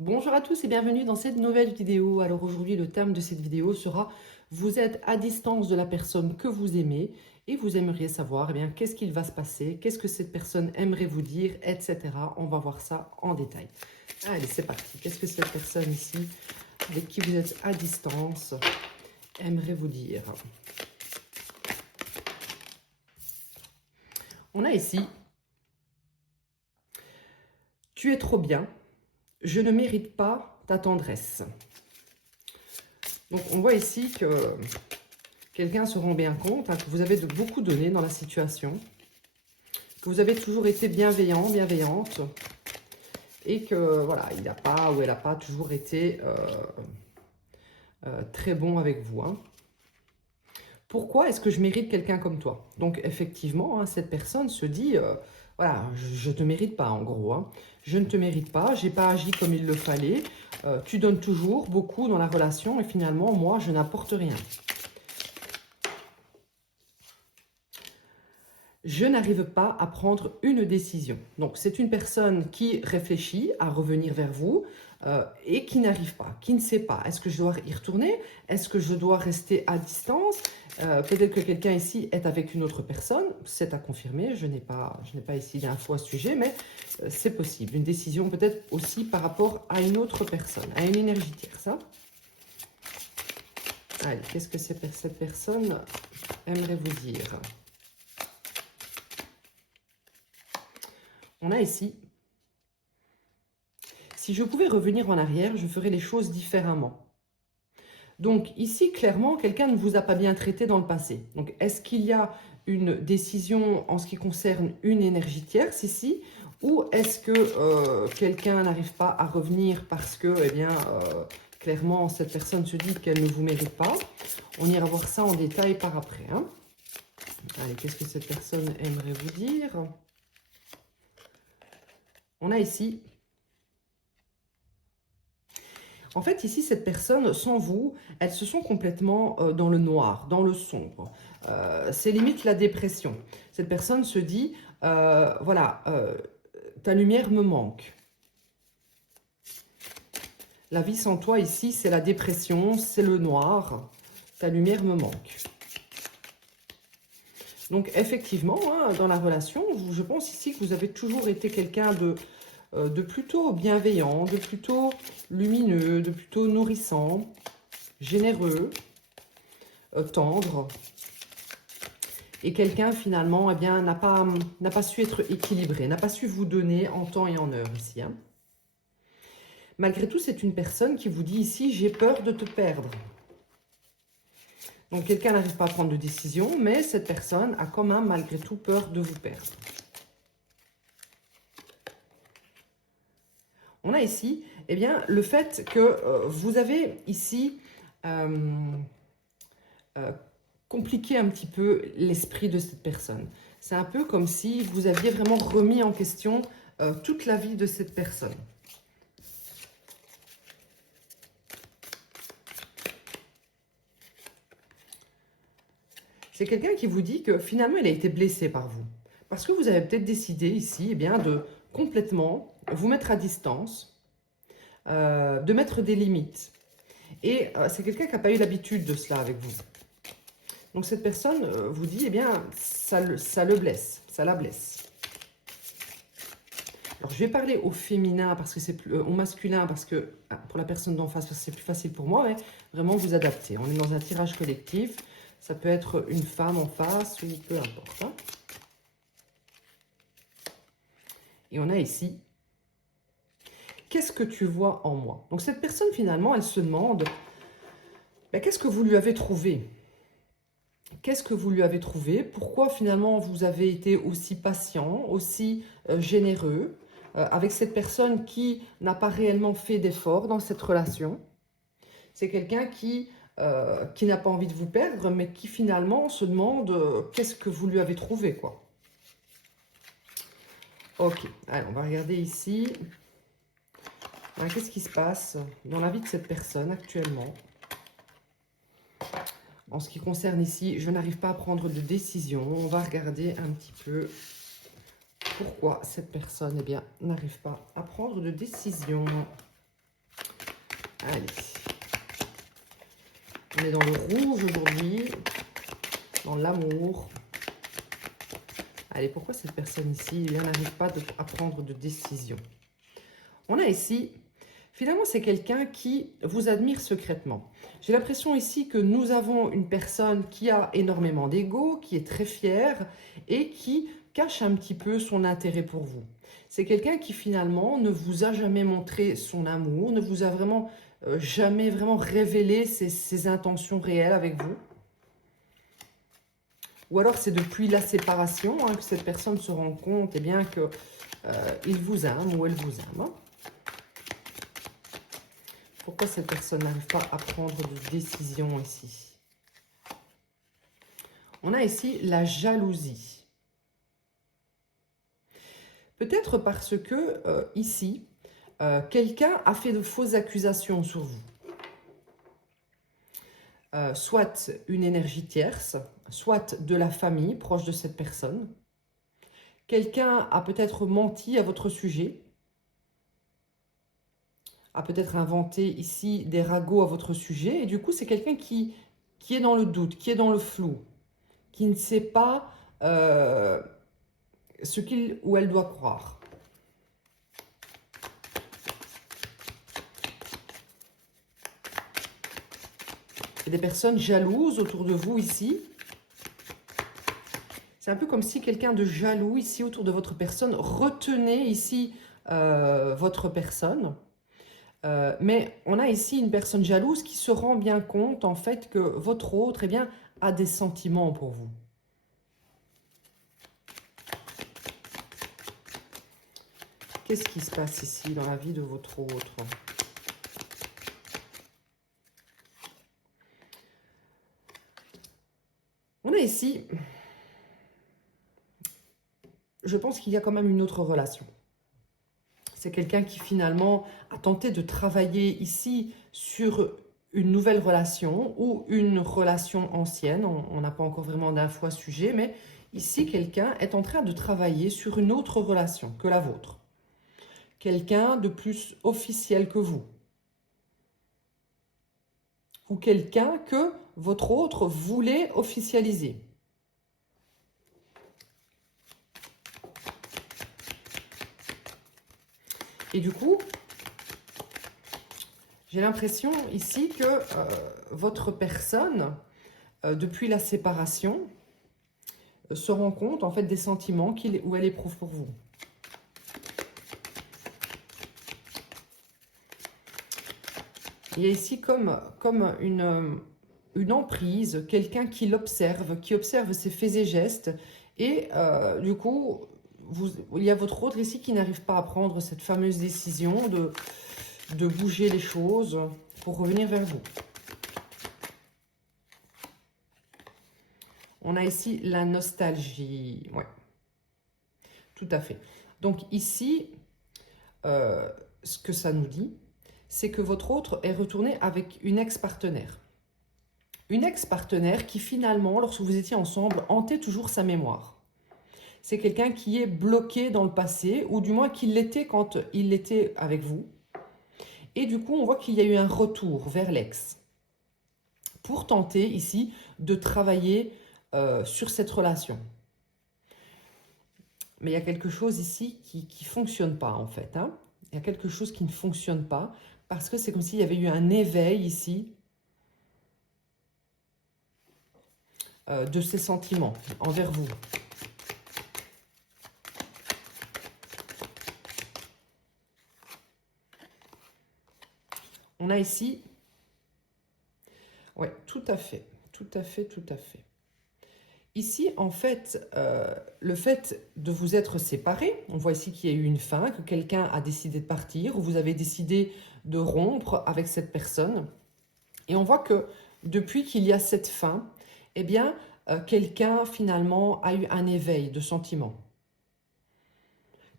Bonjour à tous et bienvenue dans cette nouvelle vidéo. Alors aujourd'hui, le thème de cette vidéo sera: vous êtes à distance de la personne que vous aimez et vous aimeriez savoir qu'est-ce qu'il va se passer, qu'est-ce que cette personne aimerait vous dire, etc. On va voir ça en détail. Allez, c'est parti. Qu'est-ce que cette personne ici, avec qui vous êtes à distance, aimerait vous dire? On a ici: tu es trop bien, je ne mérite pas ta tendresse. Donc on voit ici que quelqu'un se rend bien compte que vous avez beaucoup donné dans la situation, que vous avez toujours été bienveillant, bienveillante, et que voilà, il n'a pas ou elle n'a pas toujours été très bon avec vous. Pourquoi est-ce que je mérite quelqu'un comme toi? Donc effectivement, cette personne se dit, voilà, je ne te mérite pas en gros. Je ne te mérite pas, j'ai pas agi comme il le fallait. Tu donnes toujours beaucoup dans la relation et finalement, moi, je n'apporte rien. Je n'arrive pas à prendre une décision. Donc, c'est une personne qui réfléchit à revenir vers vous et qui n'arrive pas, qui ne sait pas. Est-ce que je dois y retourner? Est-ce que je dois rester à distance? Peut-être que quelqu'un ici est avec une autre personne. C'est à confirmer. Je n'ai pas ici d'infos à ce sujet, mais c'est possible. Une décision peut-être aussi par rapport à une autre personne, à une énergie tierce. Allez, qu'est-ce que cette personne aimerait vous dire? On a ici: si je pouvais revenir en arrière, je ferais les choses différemment. Donc ici, clairement, quelqu'un ne vous a pas bien traité dans le passé. Donc est-ce qu'il y a une décision en ce qui concerne une énergie tierce ici, ou est-ce que quelqu'un n'arrive pas à revenir parce que, clairement, cette personne se dit qu'elle ne vous mérite pas? On ira voir ça en détail par après. Allez, qu'est-ce que cette personne aimerait vous dire? On a ici: en fait, ici, cette personne, sans vous, elles se sont complètement dans le noir, dans le sombre. C'est limite la dépression. Cette personne se dit, voilà, ta lumière me manque. La vie sans toi, ici, c'est la dépression, c'est le noir. Ta lumière me manque. Donc, effectivement, dans la relation, je pense ici que vous avez toujours été quelqu'un de plutôt bienveillant, de plutôt lumineux, de plutôt nourrissant, généreux, tendre. Et quelqu'un finalement n'a pas su être équilibré, n'a pas su vous donner en temps et en heure ici. Malgré tout, c'est une personne qui vous dit ici: j'ai peur de te perdre. Donc quelqu'un n'arrive pas à prendre de décision, mais cette personne a quand même malgré tout peur de vous perdre. On a ici le fait que vous avez ici compliqué un petit peu l'esprit de cette personne. C'est un peu comme si vous aviez vraiment remis en question toute la vie de cette personne. C'est quelqu'un qui vous dit que finalement, il a été blessé par vous. Parce que vous avez peut-être décidé ici de complètement vous mettre à distance, de mettre des limites. Et c'est quelqu'un qui n'a pas eu l'habitude de cela avec vous. Donc cette personne vous dit, ça le blesse, ça la blesse. Alors je vais parler au féminin, parce que c'est plus au masculin, parce que pour la personne d'en face, c'est plus facile pour moi, mais vraiment vous adapter. On est dans un tirage collectif. Ça peut être une femme en face ou peu importe. Et on a ici: qu'est-ce que tu vois en moi? Donc cette personne finalement, elle se demande, qu'est-ce que vous lui avez trouvé? Qu'est-ce que vous lui avez trouvé? Pourquoi finalement vous avez été aussi patient, aussi généreux avec cette personne qui n'a pas réellement fait d'efforts dans cette relation? C'est quelqu'un qui n'a pas envie de vous perdre, mais qui finalement se demande qu'est-ce que vous lui avez trouvé, quoi. Ok, allez, on va regarder ici. Qu'est-ce qui se passe dans la vie de cette personne actuellement? En ce qui concerne ici, je n'arrive pas à prendre de décision. On va regarder un petit peu pourquoi cette personne n'arrive pas à prendre de décision. Allez. On est dans le rouge aujourd'hui, dans l'amour. Allez, pourquoi cette personne ici n'arrive pas à prendre de décision? On a ici, finalement, c'est quelqu'un qui vous admire secrètement. J'ai l'impression ici que nous avons une personne qui a énormément d'ego, qui est très fière et qui cache un petit peu son intérêt pour vous. C'est quelqu'un qui finalement ne vous a jamais montré son amour, ne vous a vraiment jamais vraiment révélé ses intentions réelles avec vous. Ou alors c'est depuis la séparation que cette personne se rend compte bien qu'il vous aime ou elle vous aime. Pourquoi cette personne n'arrive pas à prendre de décision ici? On a ici la jalousie. Peut-être parce que ici, quelqu'un a fait de fausses accusations sur vous. Soit une énergie tierce, soit de la famille proche de cette personne. Quelqu'un a peut-être menti à votre sujet, a peut-être inventé ici des ragots à votre sujet, et du coup c'est quelqu'un qui est dans le doute, qui est dans le flou, qui ne sait pas ce qu'il ou elle doit croire. Il y a des personnes jalouses autour de vous ici. C'est un peu comme si quelqu'un de jaloux ici autour de votre personne retenait ici votre personne. Mais on a ici une personne jalouse qui se rend bien compte en fait que votre autre a des sentiments pour vous. Qu'est-ce qui se passe ici dans la vie de votre autre? On a ici, je pense qu'il y a quand même une autre relation. C'est quelqu'un qui finalement a tenté de travailler ici sur une nouvelle relation ou une relation ancienne. On n'a pas encore vraiment d'infos à ce sujet, mais ici quelqu'un est en train de travailler sur une autre relation que la vôtre. Quelqu'un de plus officiel que vous. Ou quelqu'un que votre autre voulait officialiser. Et du coup, j'ai l'impression ici que votre personne, depuis la séparation, se rend compte en fait des sentiments qu'il ou elle éprouve pour vous. Il y a ici comme une emprise, quelqu'un qui l'observe, qui observe ses faits et gestes. Et du coup, il y a votre autre ici qui n'arrive pas à prendre cette fameuse décision de bouger les choses pour revenir vers vous. On a ici la nostalgie. Ouais, tout à fait. Donc ici, ce que ça nous dit, c'est que votre autre est retourné avec une ex-partenaire. Une ex-partenaire qui finalement, lorsque vous étiez ensemble, hantait toujours sa mémoire. C'est quelqu'un qui est bloqué dans le passé, ou du moins qu'il l'était quand il était avec vous. Et du coup, on voit qu'il y a eu un retour vers l'ex. Pour tenter ici de travailler sur cette relation. Mais il y a quelque chose ici qui ne fonctionne pas en fait. Il y a quelque chose qui ne fonctionne pas parce que c'est comme s'il y avait eu un éveil ici de ses sentiments envers vous. On a ici, ouais, tout à fait, tout à fait, tout à fait. Ici, en fait, le fait de vous être séparés, on voit ici qu'il y a eu une fin, que quelqu'un a décidé de partir, ou vous avez décidé de rompre avec cette personne. Et on voit que depuis qu'il y a cette fin, eh bien, quelqu'un finalement a eu un éveil de sentiments.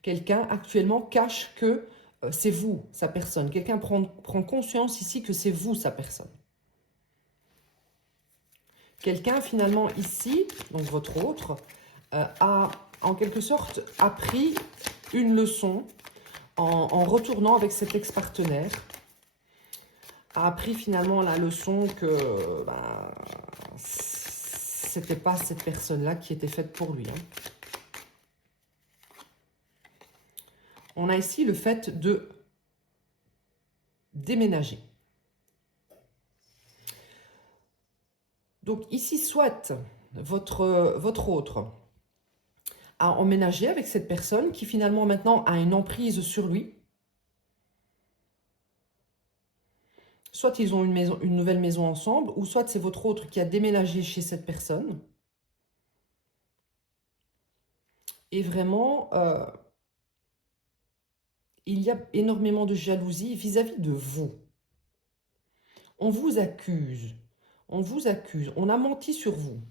Quelqu'un actuellement cache que c'est vous, sa personne. Quelqu'un prend conscience ici que c'est vous, sa personne. Quelqu'un finalement ici, donc votre autre, a en quelque sorte appris une leçon en retournant avec cet ex-partenaire. a appris finalement la leçon que ben, c'était pas cette personne-là qui était faite pour lui. Hein. On a ici le fait de déménager. Donc ici, soit votre autre a emménagé avec cette personne qui finalement maintenant a une emprise sur lui. Soit ils ont une nouvelle maison ensemble, ou soit c'est votre autre qui a déménagé chez cette personne. Et vraiment, il y a énormément de jalousie vis-à-vis de vous. On vous accuse. On vous accuse. On a menti sur vous.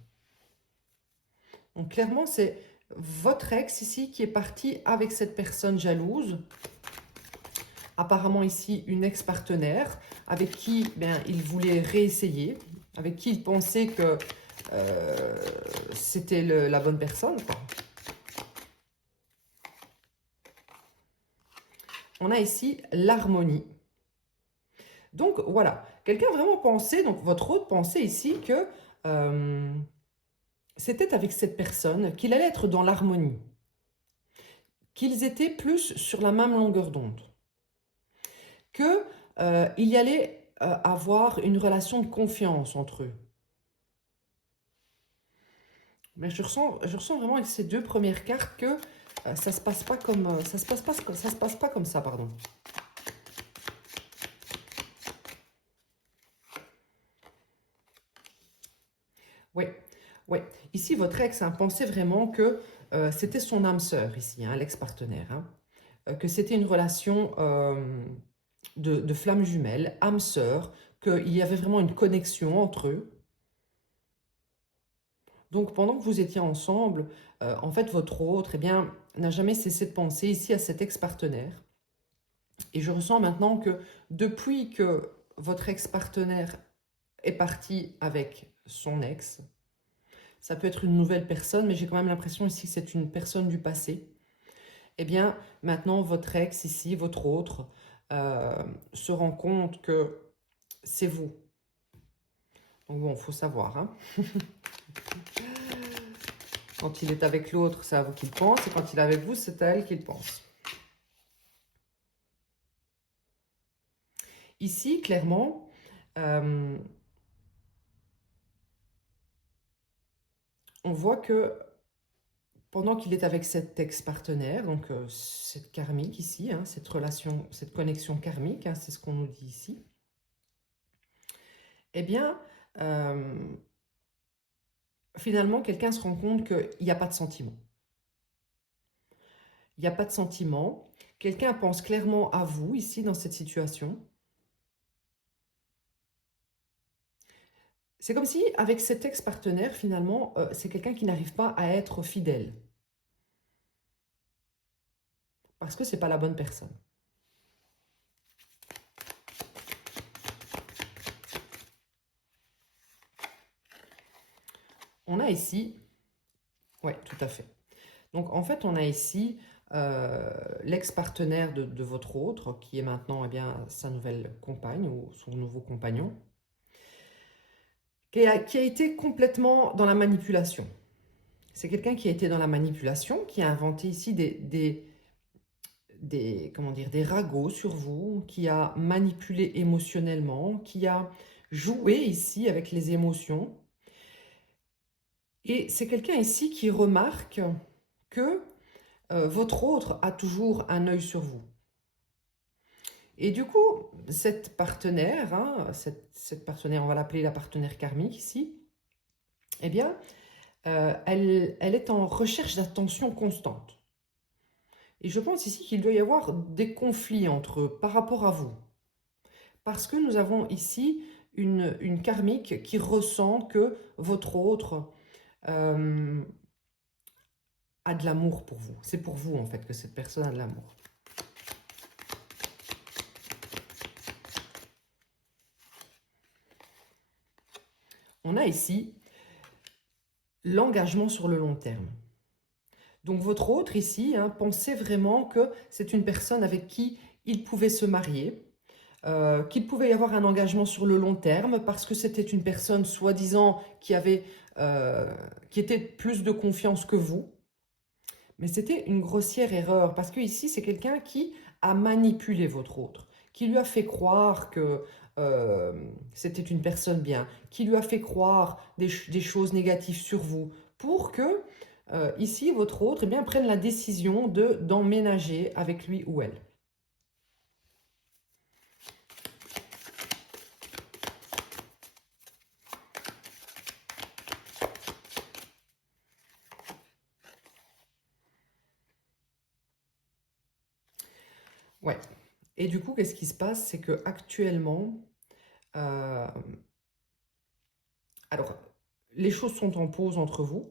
Donc clairement, c'est votre ex ici qui est parti avec cette personne jalouse. Apparemment ici, une ex-partenaire avec qui il voulait réessayer, avec qui il pensait que c'était la bonne personne, quoi. On a ici l'harmonie. Donc voilà, quelqu'un vraiment pensait, donc votre autre pensait ici que c'était avec cette personne qu'il allait être dans l'harmonie, qu'ils étaient plus sur la même longueur d'onde, qu'il y allait avoir une relation de confiance entre eux. Mais je ressens vraiment avec ces deux premières cartes que ça se passe pas comme ça se passe pas comme ça, pardon. Oui, oui. Ici, votre ex pensait vraiment que c'était son âme sœur, ici, hein, l'ex-partenaire. Hein, que c'était une relation de flamme jumelle, âme sœur, qu'il y avait vraiment une connexion entre eux. Donc, pendant que vous étiez ensemble, en fait, votre autre n'a jamais cessé de penser ici à cet ex-partenaire. Et je ressens maintenant que depuis que votre ex-partenaire est parti avec son ex, ça peut être une nouvelle personne, mais j'ai quand même l'impression ici que c'est une personne du passé. Eh bien, maintenant, votre ex ici, votre autre, se rend compte que c'est vous. Donc bon, il faut savoir. Hein. Quand il est avec l'autre, c'est à vous qu'il pense, et quand il est avec vous, c'est à elle qu'il pense. Ici, clairement, on voit que pendant qu'il est avec cet ex-partenaire, donc cette karmique ici, hein, cette relation, cette connexion karmique, hein, c'est ce qu'on nous dit ici, eh bien, finalement, quelqu'un se rend compte qu'il n'y a pas de sentiment. Il n'y a pas de sentiment. Quelqu'un pense clairement à vous, ici, dans cette situation. C'est comme si, avec cet ex-partenaire, finalement, c'est quelqu'un qui n'arrive pas à être fidèle. Parce que ce n'est pas la bonne personne. On a ici... Oui, tout à fait. Donc, en fait, on a ici l'ex-partenaire de votre autre, qui est maintenant sa nouvelle compagne ou son nouveau compagnon, qui a été complètement dans la manipulation. C'est quelqu'un qui a été dans la manipulation, qui a inventé ici des ragots sur vous, qui a manipulé émotionnellement, qui a joué ici avec les émotions. Et c'est quelqu'un ici qui remarque que votre autre a toujours un œil sur vous. Et du coup, cette partenaire, hein, cette partenaire, on va l'appeler la partenaire karmique ici, eh bien, elle est en recherche d'attention constante. Et je pense ici qu'il doit y avoir des conflits entre eux par rapport à vous. Parce que nous avons ici une karmique qui ressent que votre autre a de l'amour pour vous. C'est pour vous, en fait, que cette personne a de l'amour. On a ici l'engagement sur le long terme. Donc votre autre ici pensait vraiment que c'est une personne avec qui il pouvait se marier, qu'il pouvait y avoir un engagement sur le long terme parce que c'était une personne soi-disant qui était plus de confiance que vous. Mais c'était une grossière erreur parce que ici, c'est quelqu'un qui a manipulé votre autre, qui lui a fait croire que euh, c'était une personne bien, qui lui a fait croire des choses négatives sur vous pour que ici, votre autre eh bien, prenne la décision d'emménager avec lui ou elle. Ouais. Et du coup, qu'est-ce qui se passe? C'est que actuellement, euh, alors, les choses sont en pause entre vous.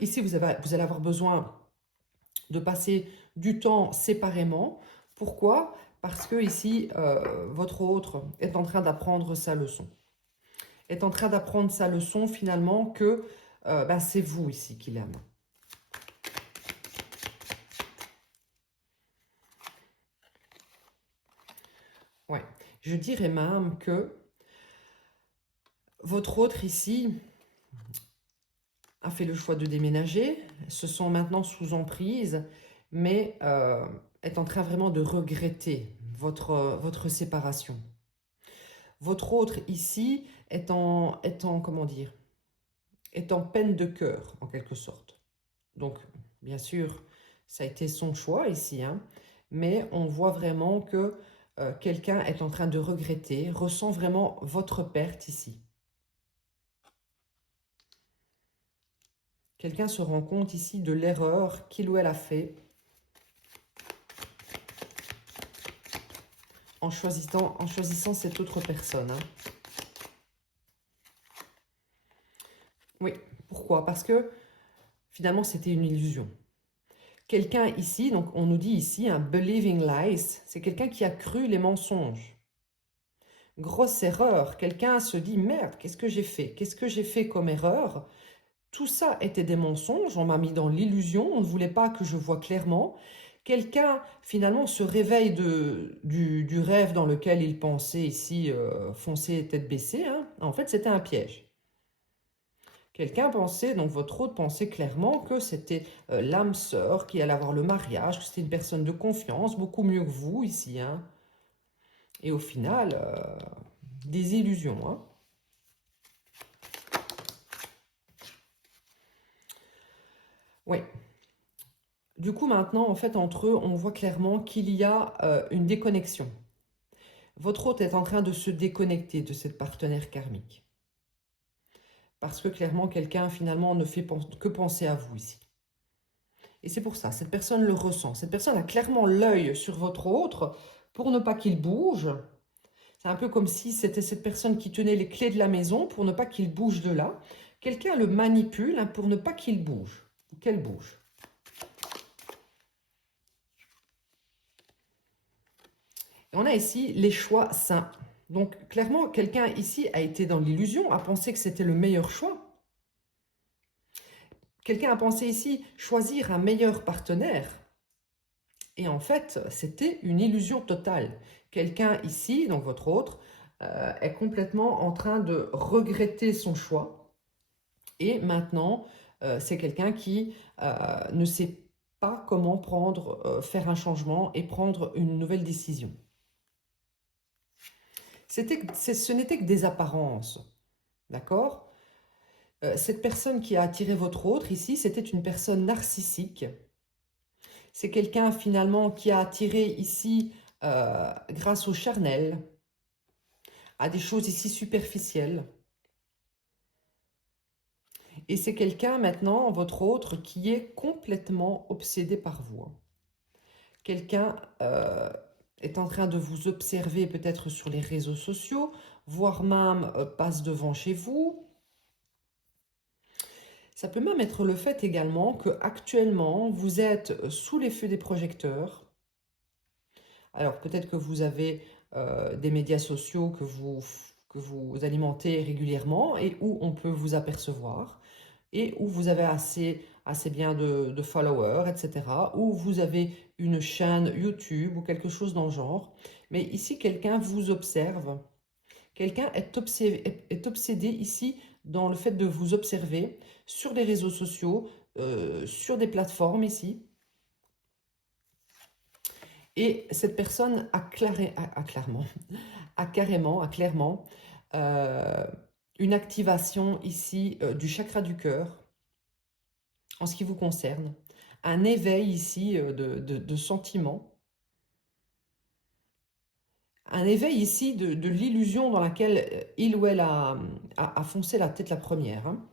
Ici, vous allez avoir besoin de passer du temps séparément. Pourquoi? Parce que ici, votre autre est en train d'apprendre sa leçon. Est en train d'apprendre sa leçon finalement que ben, c'est vous ici qu'il aime. Ouais. Je dirais même que votre autre ici a fait le choix de déménager, se sont maintenant sous emprise, mais est en train vraiment de regretter votre séparation. Votre autre ici comment dire, est en peine de cœur, en quelque sorte. Donc, bien sûr, ça a été son choix ici, hein, mais on voit vraiment que quelqu'un est en train de regretter, ressent vraiment votre perte ici. Quelqu'un se rend compte ici de l'erreur qu'il ou elle a fait en choisissant cette autre personne. Hein. Oui, pourquoi? Parce que finalement, c'était une illusion. Quelqu'un ici, donc on nous dit ici, un believing lies, c'est quelqu'un qui a cru les mensonges. Grosse erreur, quelqu'un se dit, merde, qu'est-ce que j'ai fait? Qu'est-ce que j'ai fait comme erreur? Tout ça était des mensonges, on m'a mis dans l'illusion, on ne voulait pas que je voie clairement. Quelqu'un, finalement, se réveille du rêve dans lequel il pensait ici foncer tête baissée. Hein. En fait, c'était un piège. Quelqu'un pensait, donc votre autre pensait clairement que c'était l'âme sœur qui allait avoir le mariage, que c'était une personne de confiance, beaucoup mieux que vous ici. Hein. Et au final, des illusions. Hein. Oui. Du coup, maintenant, en fait, entre eux, on voit clairement qu'il y a une déconnexion. Votre hôte est en train de se déconnecter de cette partenaire karmique. Parce que clairement, quelqu'un, finalement, ne fait que penser à vous ici. Et c'est pour ça, cette personne le ressent. Cette personne a clairement l'œil sur votre autre pour ne pas qu'il bouge. C'est un peu comme si c'était cette personne qui tenait les clés de la maison pour ne pas qu'il bouge de là. Quelqu'un le manipule hein, pour ne pas qu'il bouge, ou qu'elle bouge. Et on a ici les choix sains. Donc clairement, quelqu'un ici a été dans l'illusion, a pensé que c'était le meilleur choix. Quelqu'un a pensé ici choisir un meilleur partenaire. Et en fait, c'était une illusion totale. Quelqu'un ici, donc votre autre, est complètement en train de regretter son choix. Et maintenant, c'est quelqu'un qui ne sait pas comment faire un changement et prendre une nouvelle décision. Ce n'était que des apparences, d'accord? Cette personne qui a attiré votre autre ici, c'était une personne narcissique. C'est quelqu'un finalement qui a attiré ici grâce au charnel, à des choses ici superficielles. Et c'est quelqu'un maintenant, votre autre, qui est complètement obsédé par vous. Quelqu'un est en train de vous observer peut-être sur les réseaux sociaux, voire même passe devant chez vous. Ça peut même être le fait également que actuellement vous êtes sous les feux des projecteurs. Alors peut-être que vous avez des médias sociaux que vous alimentez régulièrement et où on peut vous apercevoir et où vous avez assez bien de followers, etc. Où vous avez une chaîne YouTube ou quelque chose dans le genre. Mais ici, quelqu'un vous observe. Quelqu'un est obsédé ici dans le fait de vous observer sur les réseaux sociaux, sur des plateformes ici. Et cette personne a clairement une activation ici du chakra du cœur en ce qui vous concerne. Un éveil ici de sentiments. Un éveil ici de l'illusion dans laquelle il ou elle a foncé la tête la première. Hein,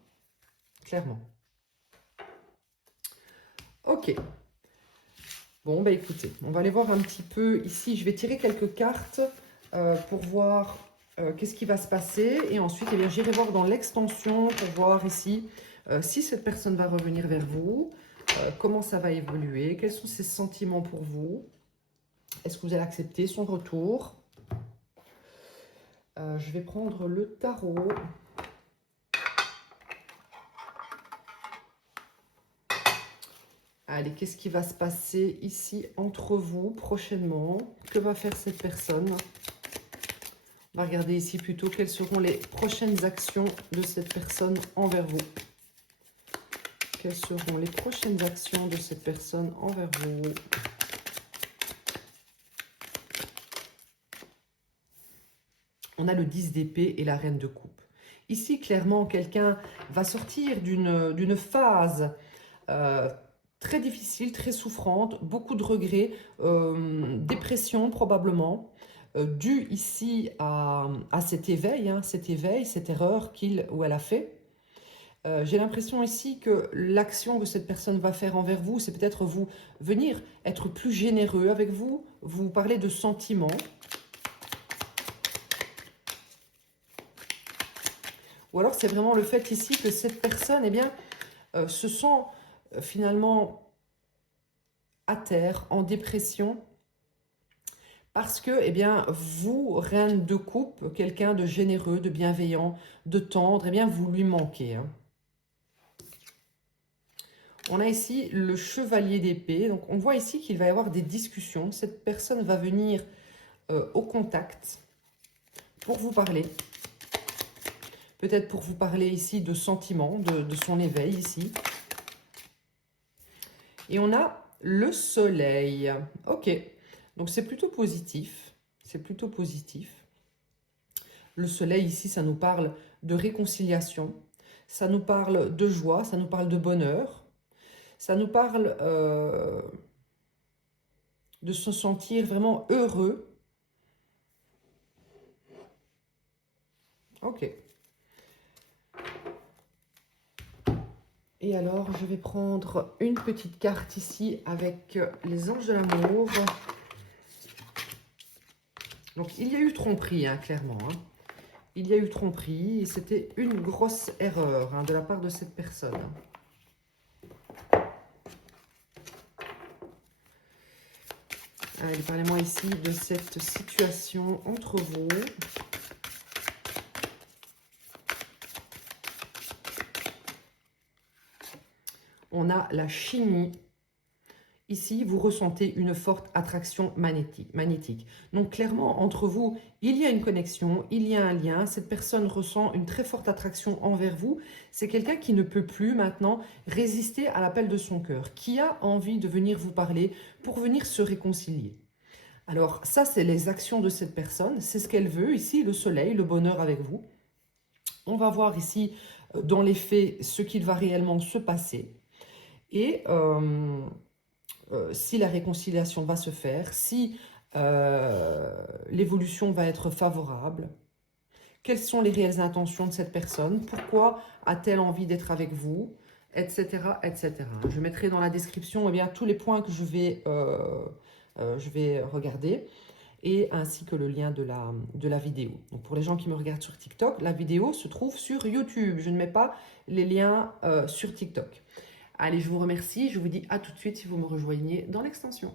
clairement. Ok. Bon, bah écoutez, on va aller voir un petit peu ici. Je vais tirer quelques cartes pour voir qu'est-ce qui va se passer. Et ensuite, eh bien, j'irai voir dans l'extension pour voir ici si cette personne va revenir vers vous, comment ça va évoluer, quels sont ses sentiments pour vous. Est-ce que vous allez accepter son retour? Je vais prendre le tarot. Allez, qu'est-ce qui va se passer ici entre vous prochainement? Que va faire cette personne? On va regarder ici plutôt quelles seront les prochaines actions de cette personne envers vous. Quelles seront les prochaines actions de cette personne envers vous? On a le 10 d'épée et la reine de coupe. Ici, clairement, quelqu'un va sortir d'une phase très difficile, très souffrante, beaucoup de regrets, dépression probablement, dû ici à cet éveil, cette erreur qu'il ou elle a fait. J'ai l'impression ici que l'action que cette personne va faire envers vous, c'est peut-être vous venir être plus généreux avec vous, vous parler de sentiments. Ou alors c'est vraiment le fait ici que cette personne, eh bien, se sent finalement à terre, en dépression, parce que, eh bien, vous, reine de coupe, quelqu'un de généreux, de bienveillant, de tendre, eh bien, vous lui manquez. Hein. On a ici le chevalier d'épée. Donc, on voit ici qu'il va y avoir des discussions. Cette personne va venir au contact pour vous parler. Peut-être pour vous parler ici de sentiments, de son éveil ici. Et on a le soleil. Ok, donc c'est plutôt positif. C'est plutôt positif. Le soleil ici, ça nous parle de réconciliation. Ça nous parle de joie, ça nous parle de bonheur. Ça nous parle de se sentir vraiment heureux. Ok. Et alors, je vais prendre une petite carte ici avec les anges de l'amour. Donc, il y a eu tromperie, hein, clairement. Hein. Il y a eu tromperie et c'était une grosse erreur hein, de la part de cette personne. Allez, parlez-moi ici de cette situation entre vous. On a la chimie. Ici, vous ressentez une forte attraction magnétique. Donc, clairement, entre vous, il y a une connexion, il y a un lien. Cette personne ressent une très forte attraction envers vous. C'est quelqu'un qui ne peut plus maintenant résister à l'appel de son cœur, qui a envie de venir vous parler pour venir se réconcilier. Alors, ça, c'est les actions de cette personne. C'est ce qu'elle veut. Ici, le soleil, le bonheur avec vous. On va voir ici, dans les faits, ce qu'il va réellement se passer. Et si la réconciliation va se faire, si l'évolution va être favorable, quelles sont les réelles intentions de cette personne, pourquoi a-t-elle envie d'être avec vous, etc., etc. Je mettrai dans la description eh bien, tous les points que je vais regarder et ainsi que le lien de la vidéo. Donc pour les gens qui me regardent sur TikTok, la vidéo se trouve sur YouTube. Je ne mets pas les liens sur TikTok. Allez, je vous remercie. Je vous dis à tout de suite si vous me rejoignez dans l'extension.